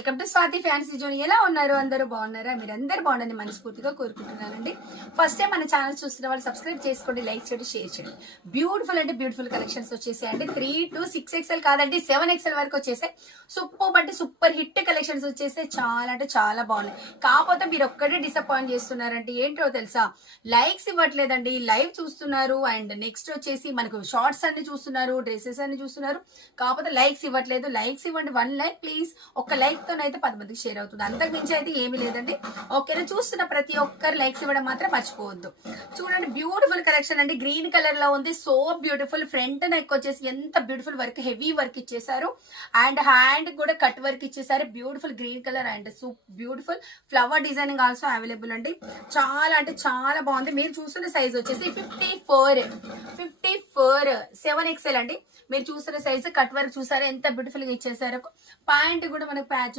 Welcome to Swathi fancy zone. ఎలా ఉన్నారు? అందరూ బాగున్నారా? మీరందరూ బాగుండని మనస్ఫూర్తిగా కోరుకుంటున్నానండి. ఫస్ట్ టైం మన ఛానల్ చూస్తున్న వాళ్ళు సబ్స్క్రైబ్ చేసుకోండి, లైక్ చేయండి, షేర్ చేయండి. బ్యూటిఫుల్ అంటే బ్యూటిఫుల్ కలెక్షన్స్ వచ్చేసాయండి. 3 to 6XL కాదండి, 7XL వరకు వచ్చేసాయి. సూపర్ అంటే సూపర్ హిట్ కలెక్షన్స్ వచ్చేసాయి. చాలా అంటే చాలా బాగున్నాయి. కాకపోతే మీరు ఒక్కటే డిసప్పాయింట్ చేస్తున్నారంటే ఏంటో తెలుసా? లైక్స్ ఇవ్వట్లేదండి. లైవ్ చూస్తున్నారు అండ్ నెక్స్ట్ వచ్చేసి మనకు షార్ట్స్ అన్ని చూస్తున్నారు, డ్రెస్సెస్ అన్ని చూస్తున్నారు. కాకపోతే లైక్స్ ఇవ్వట్లేదు. లైక్స్ ఇవ్వండి, 1 లైక్ ప్లీజ్. ఒక్క లైక్ తోనైతే 10 మందికి షేర్ అవుతుంది. అంతకు మించి అయితే ఏమీ లేదండి. ఓకేనా? చూస్తున్న ప్రతి ఒక్కరు లైక్స్ ఇవ్వడం మాత్రం మర్చిపోవద్దు. చూడండి, బ్యూటిఫుల్ కలెక్షన్ అండి. గ్రీన్ కలర్ లో ఉంది. So beautiful. ఫ్రంట్ నెక్ వచ్చేసి ఎంత బ్యూటిఫుల్ వర్క్, హెవీ వర్క్ ఇచ్చేసారు. అండ్ హ్యాండ్ కూడా కట్ వర్క్ ఇచ్చేసారు. Beautiful green colour and beautiful flower designing also available అండి. చాలా అంటే చాలా బాగుంది. మీరు చూస్తున్న సైజ్ వచ్చేసి 54 7XL అండి. మీరు చూస్తున్న సైజ్ కట్ వర్క్ చూసారా ఎంత బ్యూటిఫుల్ గా ఇచ్చేసారు. ప్యాంట్ కూడా మనకు ప్యాచ్